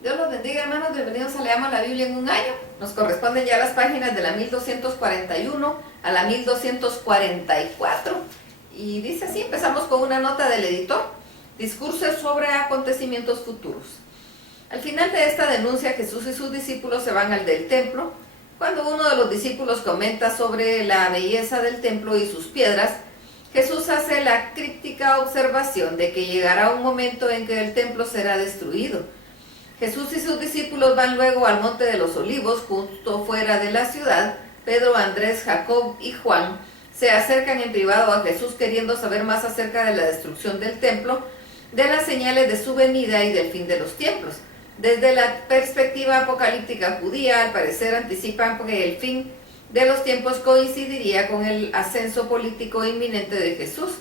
Dios los bendiga, hermanos. Bienvenidos a Leamos la Biblia en un año. Nos corresponden ya las páginas de la 1241 a la 1244. Y dice así, empezamos con una nota del editor. Discursos sobre acontecimientos futuros. Al final de esta denuncia, Jesús y sus discípulos se van al del templo. Cuando uno de los discípulos comenta sobre la belleza del templo y sus piedras, Jesús hace la críptica observación de que llegará un momento en que el templo será destruido. Jesús y sus discípulos van luego al Monte de los Olivos, justo fuera de la ciudad. Pedro, Andrés, Jacob y Juan se acercan en privado a Jesús queriendo saber más acerca de la destrucción del templo, de las señales de su venida y del fin de los tiempos. Desde la perspectiva apocalíptica judía, al parecer anticipan que el fin de los tiempos coincidiría con el ascenso político inminente de Jesús.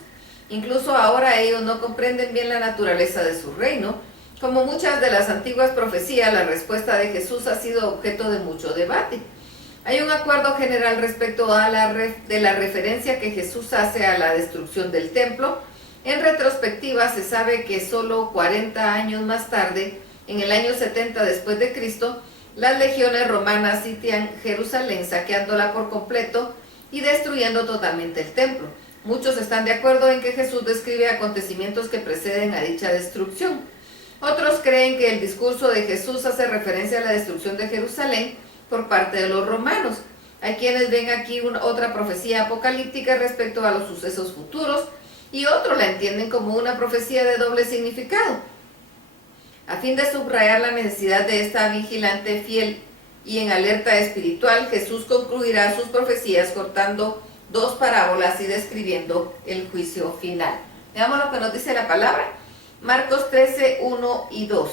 Incluso ahora ellos no comprenden bien la naturaleza de su reino. Como muchas de las antiguas profecías, la respuesta de Jesús ha sido objeto de mucho debate. Hay un acuerdo general respecto a la referencia que Jesús hace a la destrucción del templo. En retrospectiva se sabe que solo 40 años más tarde, en el año 70 después de Cristo, las legiones romanas sitian Jerusalén, saqueándola por completo y destruyendo totalmente el templo. Muchos están de acuerdo en que Jesús describe acontecimientos que preceden a dicha destrucción. Otros creen que el discurso de Jesús hace referencia a la destrucción de Jerusalén por parte de los romanos. Hay quienes ven aquí otra profecía apocalíptica respecto a los sucesos futuros y otros la entienden como una profecía de doble significado. A fin de subrayar la necesidad de esta vigilante fiel y en alerta espiritual, Jesús concluirá sus profecías cortando dos parábolas y describiendo el juicio final. Veamos lo que nos dice la palabra. Marcos 13, 1 y 2.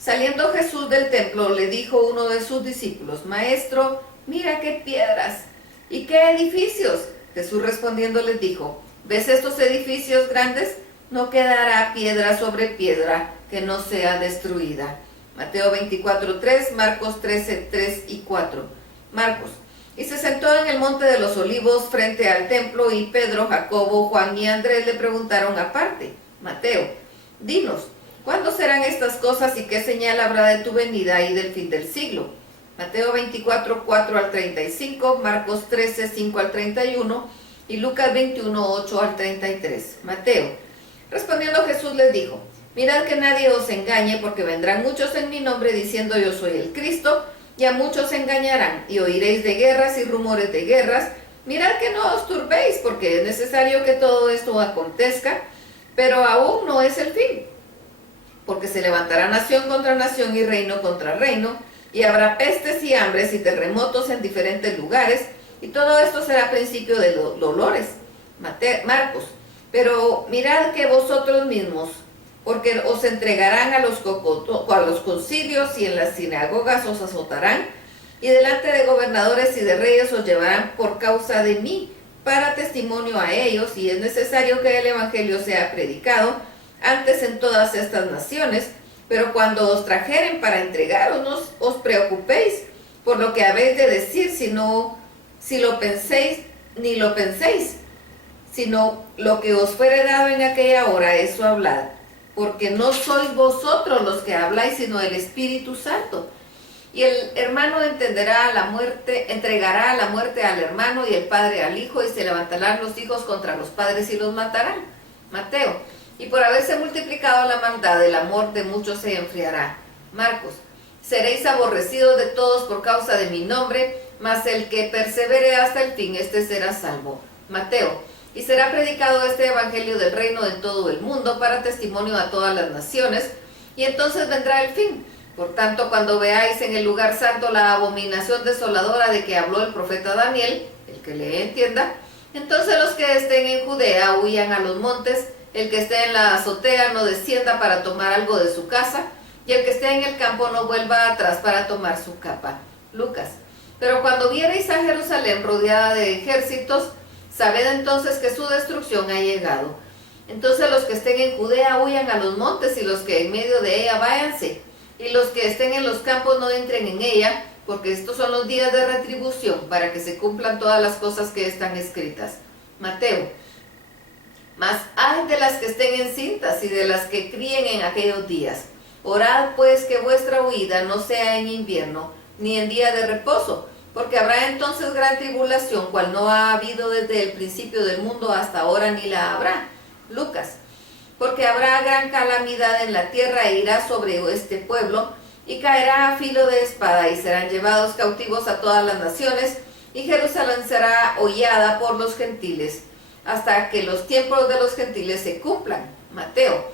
Saliendo Jesús del templo, le dijo uno de sus discípulos: Maestro, mira qué piedras y qué edificios. Jesús respondiendo les dijo: ¿Ves estos edificios grandes? No quedará piedra sobre piedra que no sea destruida. Mateo 24, 3, Marcos 13, 3 y 4. Marcos. Y se sentó en el monte de los olivos frente al templo, y Pedro, Jacobo, Juan y Andrés le preguntaron aparte. Mateo: Dinos, ¿cuándo serán estas cosas y qué señal habrá de tu venida y del fin del siglo? Mateo 24, 4 al 35, Marcos 13, 5 al 31 y Lucas 21, 8 al 33. Mateo. Respondiendo Jesús les dijo: Mirad que nadie os engañe, porque vendrán muchos en mi nombre diciendo yo soy el Cristo, y a muchos engañarán, y oiréis de guerras y rumores de guerras. Mirad que no os turbéis, porque es necesario que todo esto acontezca, pero aún no es el fin, porque se levantará nación contra nación y reino contra reino, y habrá pestes y hambres y terremotos en diferentes lugares, y todo esto será principio de dolores. Marcos. Pero mirad que vosotros mismos, porque os entregarán a los concilios y en las sinagogas os azotarán, y delante de gobernadores y de reyes os llevarán por causa de mí, para testimonio a ellos, y es necesario que el evangelio sea predicado antes en todas estas naciones. Pero cuando os trajeren para entregaros, no os preocupéis por lo que habéis de decir, si lo penséis, ni lo penséis, sino lo que os fuere dado en aquella hora, eso hablad, porque no sois vosotros los que habláis, sino el Espíritu Santo. Y el hermano entregará a la muerte al hermano, y el padre al hijo, y se levantarán los hijos contra los padres y los matarán. Mateo. Y por haberse multiplicado la maldad, el amor de muchos se enfriará. Marcos. Seréis aborrecidos de todos por causa de mi nombre, mas el que persevere hasta el fin, este será salvo. Mateo. Y será predicado este evangelio del reino en todo el mundo para testimonio a todas las naciones, y entonces vendrá el fin. Por tanto, cuando veáis en el lugar santo la abominación desoladora de que habló el profeta Daniel, el que le entienda, entonces los que estén en Judea huyan a los montes, el que esté en la azotea no descienda para tomar algo de su casa, y el que esté en el campo no vuelva atrás para tomar su capa. Lucas. Pero cuando viereis a Jerusalén rodeada de ejércitos, sabed entonces que su destrucción ha llegado. Entonces los que estén en Judea huyan a los montes, y los que en medio de ella váyanse, y los que estén en los campos no entren en ella, porque estos son los días de retribución, para que se cumplan todas las cosas que están escritas. Mateo. Mas hay de las que estén encintas y de las que críen en aquellos días. Orad pues que vuestra huida no sea en invierno, ni en día de reposo, porque habrá entonces gran tribulación, cual no ha habido desde el principio del mundo hasta ahora ni la habrá. Lucas. Porque habrá gran calamidad en la tierra e irá sobre este pueblo, y caerá a filo de espada, y serán llevados cautivos a todas las naciones, y Jerusalén será hollada por los gentiles, hasta que los tiempos de los gentiles se cumplan. Mateo.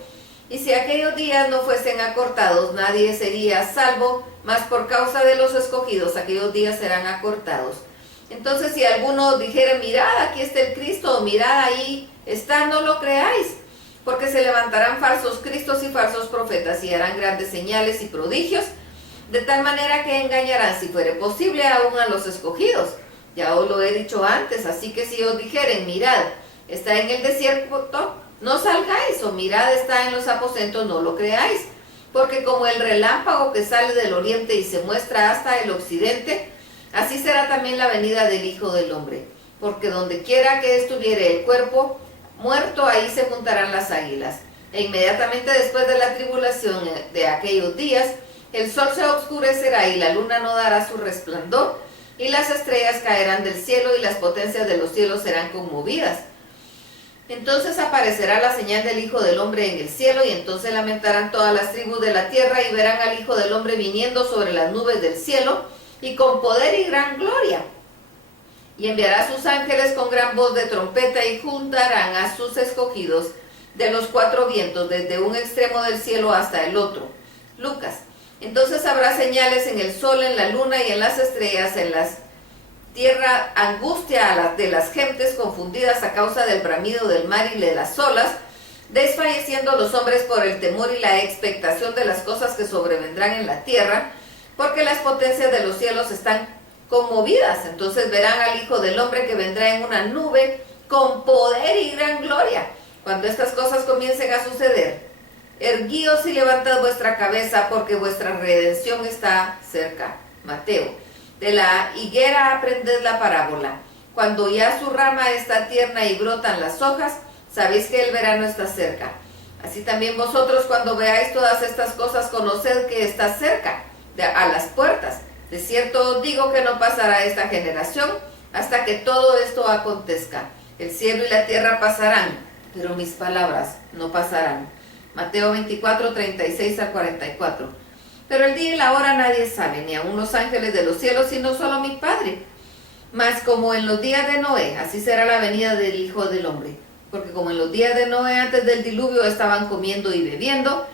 Y si aquellos días no fuesen acortados, nadie sería salvo, mas por causa de los escogidos aquellos días serán acortados. Entonces si alguno dijere, mirad, aquí está el Cristo, o mirad, ahí está, no lo creáis, porque se levantarán falsos cristos y falsos profetas, y harán grandes señales y prodigios, de tal manera que engañarán, si fuere posible, aún a los escogidos. Ya os lo he dicho antes, así que si os dijeren, mirad, está en el desierto, no salgáis, o mirad, está en los aposentos, no lo creáis, porque como el relámpago que sale del oriente y se muestra hasta el occidente, así será también la venida del Hijo del Hombre. Porque donde quiera que estuviere el cuerpo muerto, ahí se juntarán las águilas. E inmediatamente después de la tribulación de aquellos días, el sol se oscurecerá y la luna no dará su resplandor, y las estrellas caerán del cielo y las potencias de los cielos serán conmovidas. Entonces aparecerá la señal del Hijo del Hombre en el cielo, y entonces lamentarán todas las tribus de la tierra, y verán al Hijo del Hombre viniendo sobre las nubes del cielo, y con poder y gran gloria. Y enviará a sus ángeles con gran voz de trompeta, y juntarán a sus escogidos de los cuatro vientos, desde un extremo del cielo hasta el otro. Lucas. Entonces habrá señales en el sol, en la luna y en las estrellas, en las tierra angustia de las gentes confundidas a causa del bramido del mar y de las olas, desfalleciendo los hombres por el temor y la expectación de las cosas que sobrevendrán en la tierra, porque las potencias de los cielos están conmovidas. Entonces verán al Hijo del Hombre que vendrá en una nube con poder y gran gloria. Cuando estas cosas comiencen a suceder, erguíos y levantad vuestra cabeza, porque vuestra redención está cerca. Mateo. De la higuera aprended la parábola. Cuando ya su rama está tierna y brotan las hojas, sabéis que el verano está cerca. Así también vosotros, cuando veáis todas estas cosas, conoced que está cerca, a las puertas. De cierto os digo que no pasará esta generación hasta que todo esto acontezca. El cielo y la tierra pasarán, pero mis palabras no pasarán. Mateo 24, 36 al 44. Pero el día y la hora nadie sabe, ni aun los ángeles de los cielos, sino solo mi Padre. Mas como en los días de Noé, así será la venida del Hijo del Hombre. Porque como en los días de Noé, antes del diluvio, estaban comiendo y bebiendo,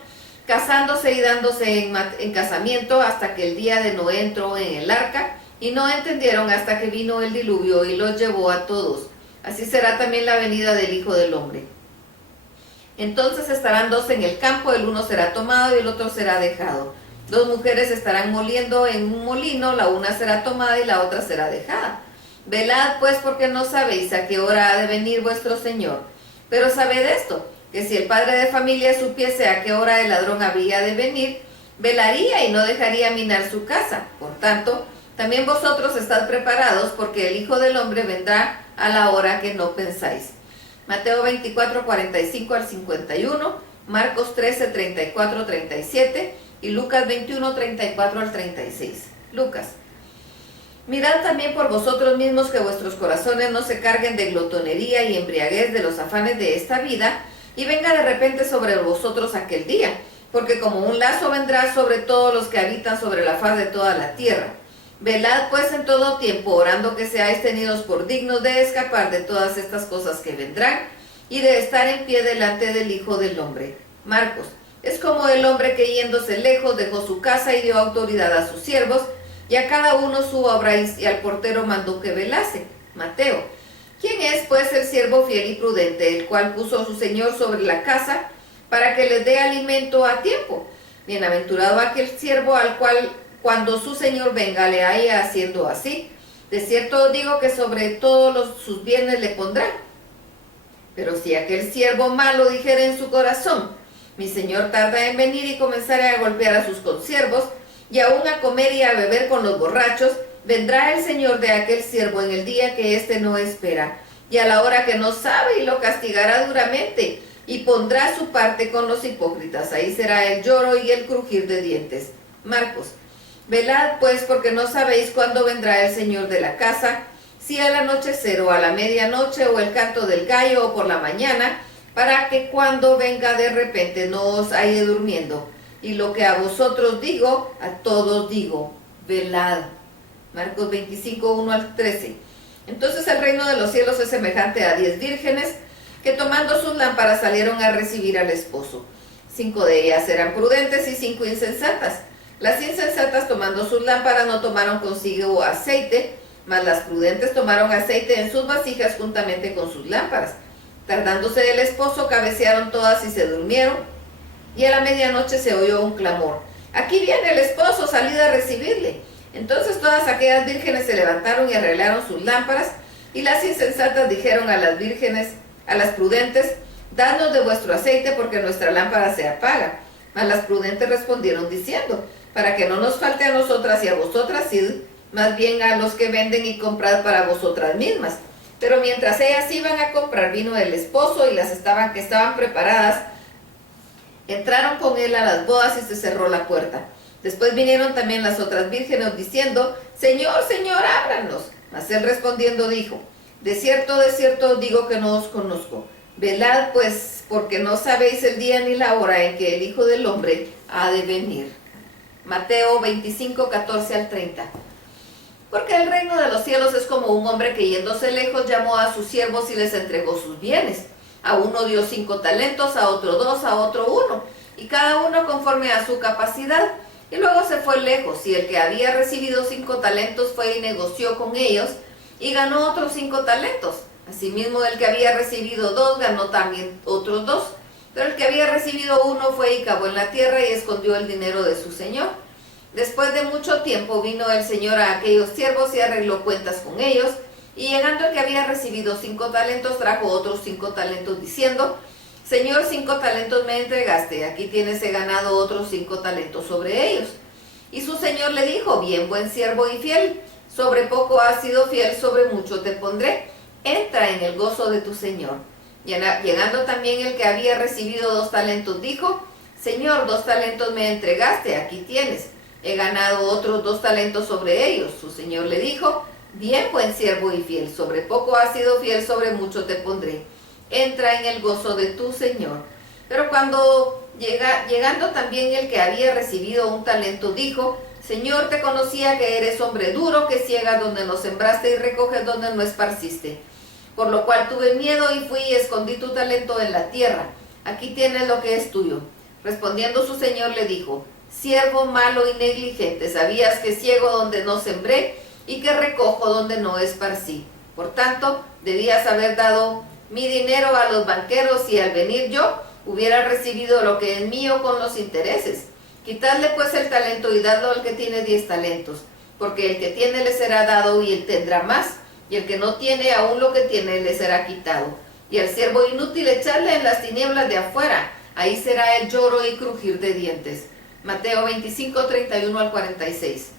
casándose y dándose en casamiento, hasta que el día de Noé entró en el arca, y no entendieron hasta que vino el diluvio y los llevó a todos. Así será también la venida del Hijo del Hombre. Entonces estarán dos en el campo, el uno será tomado y el otro será dejado. Dos mujeres estarán moliendo en un molino, la una será tomada y la otra será dejada. Velad pues, porque no sabéis a qué hora ha de venir vuestro Señor. Pero sabed esto, que si el padre de familia supiese a qué hora el ladrón había de venir, velaría y no dejaría minar su casa. Por tanto, también vosotros estad preparados, porque el Hijo del Hombre vendrá a la hora que no pensáis. Mateo 24, 45 al 51, Marcos 13, 34, 37 y Lucas 21, 34 al 36. Lucas. Mirad también por vosotros mismos que vuestros corazones no se carguen de glotonería y embriaguez de los afanes de esta vida, y venga de repente sobre vosotros aquel día, porque como un lazo vendrá sobre todos los que habitan sobre la faz de toda la tierra. Velad pues en todo tiempo, orando que seáis tenidos por dignos de escapar de todas estas cosas que vendrán, y de estar en pie delante del Hijo del Hombre. Marcos. Es como el hombre que yéndose lejos dejó su casa y dio autoridad a sus siervos, y a cada uno su obra, y al portero mandó que velase. Mateo. ¿Quién es pues el siervo fiel y prudente, el cual puso a su señor sobre la casa, para que les dé alimento a tiempo? Bienaventurado aquel siervo al cual, cuando su señor venga, le haya haciendo así. De cierto os digo que sobre todos sus bienes le pondrá. Pero si aquel siervo malo dijere en su corazón, mi señor tarda en venir, y comenzare a golpear a sus consiervos, y aún a comer y a beber con los borrachos, vendrá el señor de aquel siervo en el día que éste no espera, y a la hora que no sabe, y lo castigará duramente, y pondrá su parte con los hipócritas. Ahí será el lloro y el crujir de dientes. Marcos. Velad pues, porque no sabéis cuándo vendrá el Señor de la casa, si al anochecer o a la medianoche o el canto del gallo o por la mañana, para que cuando venga de repente no os halle durmiendo. Y lo que a vosotros digo, a todos digo, velad. Marcos 25, 1 al 13. Entonces el reino de los cielos es semejante a 10 vírgenes que tomando sus lámparas salieron a recibir al esposo. 5 de ellas eran prudentes y 5 insensatas. Las insensatas tomando sus lámparas no tomaron consigo aceite, mas las prudentes tomaron aceite en sus vasijas juntamente con sus lámparas. Tardándose el esposo, cabecearon todas y se durmieron, y a la medianoche se oyó un clamor: aquí viene el esposo, salid a recibirle. Entonces todas aquellas vírgenes se levantaron y arreglaron sus lámparas, y las insensatas dijeron a las vírgenes, a las prudentes: dadnos de vuestro aceite, porque nuestra lámpara se apaga. Mas las prudentes respondieron diciendo: para que no nos falte a nosotras y a vosotras, id más bien a los que venden y comprad para vosotras mismas. Pero mientras ellas iban a comprar, vino el esposo, y las que estaban preparadas entraron con él a las bodas y se cerró la puerta. Después vinieron también las otras vírgenes diciendo: Señor, Señor, ábranos. Mas él respondiendo dijo: de cierto os digo que no os conozco. Velad pues, porque no sabéis el día ni la hora en que el Hijo del Hombre ha de venir. Mateo 25, 14 al 30. Porque el reino de los cielos es como un hombre que yéndose lejos llamó a sus siervos y les entregó sus bienes. A uno dio 5 talentos, a otro 2, a otro 1, y cada uno conforme a su capacidad. Y luego se fue lejos, y el que había recibido 5 talentos fue y negoció con ellos, y ganó otros 5 talentos. Asimismo el que había recibido 2 ganó también otros 2. Pero el que había recibido 1 fue y cavó en la tierra y escondió el dinero de su señor. Después de mucho tiempo vino el señor a aquellos siervos y arregló cuentas con ellos. Y llegando el que había recibido 5 talentos, trajo otros 5 talentos, diciendo: Señor, 5 talentos me entregaste, aquí tienes, he ganado otros 5 talentos sobre ellos. Y su señor le dijo: bien, buen siervo y fiel, sobre poco has sido fiel, sobre mucho te pondré, entra en el gozo de tu señor. Llegando también el que había recibido 2 talentos, dijo: Señor, 2 talentos me entregaste, aquí tienes, he ganado otros 2 talentos sobre ellos. Su señor le dijo: bien, buen siervo y fiel, sobre poco has sido fiel, sobre mucho te pondré, entra en el gozo de tu señor. Pero cuando llegando también el que había recibido 1 talento, dijo: Señor, te conocía que eres hombre duro, que ciegas donde no sembraste y recoges donde no esparciste. Por lo cual tuve miedo y fui y escondí tu talento en la tierra. Aquí tienes lo que es tuyo. Respondiendo su señor le dijo: siervo malo y negligente, sabías que ciego donde no sembré y que recojo donde no esparcí. Por tanto, debías haber dado mi dinero a los banqueros, y al venir yo hubiera recibido lo que es mío con los intereses. Quitadle pues el talento y dadlo al que tiene 10 talentos, porque el que tiene le será dado y él tendrá más, y el que no tiene, aún lo que tiene le será quitado. Y al siervo inútil echarle en las tinieblas de afuera, ahí será el lloro y crujir de dientes. Mateo 25, 31 al 46.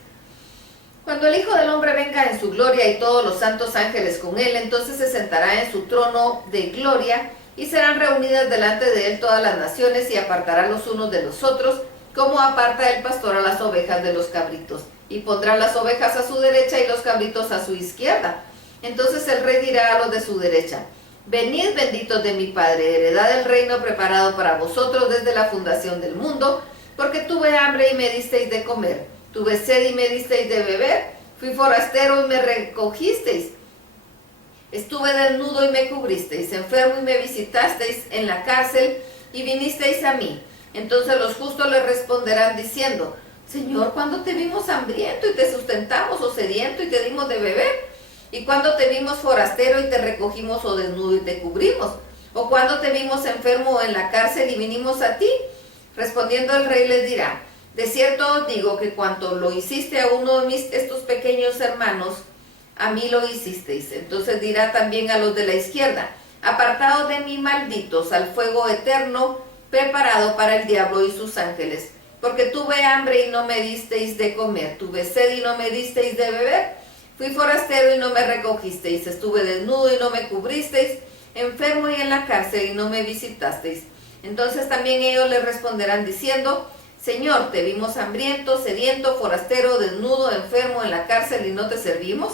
Cuando el Hijo del Hombre venga en su gloria y todos los santos ángeles con él, entonces se sentará en su trono de gloria, y serán reunidas delante de él todas las naciones, y apartará los unos de los otros, como aparta el pastor a las ovejas de los cabritos, y pondrá las ovejas a su derecha y los cabritos a su izquierda. Entonces el rey dirá a los de su derecha: venid, benditos de mi Padre, heredad del reino preparado para vosotros desde la fundación del mundo, porque tuve hambre y me disteis de comer, tuve sed y me disteis de beber, fui forastero y me recogisteis, estuve desnudo y me cubristeis, enfermo y me visitasteis, en la cárcel y vinisteis a mí. Entonces los justos le responderán diciendo: Señor, ¿cuándo te vimos hambriento y te sustentamos, o sediento y te dimos de beber? ¿Y cuándo te vimos forastero y te recogimos, o desnudo y te cubrimos? ¿O cuándo te vimos enfermo o en la cárcel y vinimos a ti? Respondiendo el rey les dirá: de cierto os digo que cuanto lo hiciste a uno de estos pequeños hermanos, a mí lo hicisteis. Entonces dirá también a los de la izquierda: apartados de mí, malditos, al fuego eterno preparado para el diablo y sus ángeles. Porque tuve hambre y no me disteis de comer, tuve sed y no me disteis de beber, fui forastero y no me recogisteis, estuve desnudo y no me cubristeis, enfermo y en la cárcel y no me visitasteis. Entonces también ellos le responderán diciendo, Señor, te vimos hambriento, sediento, forastero, desnudo, enfermo en la cárcel y no te servimos.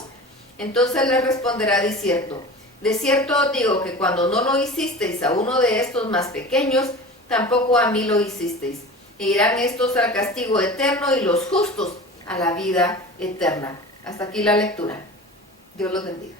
Entonces le responderá diciendo, de cierto os digo que cuando no lo hicisteis a uno de estos más pequeños, tampoco a mí lo hicisteis. E irán estos al castigo eterno y los justos a la vida eterna. Hasta aquí la lectura. Dios los bendiga.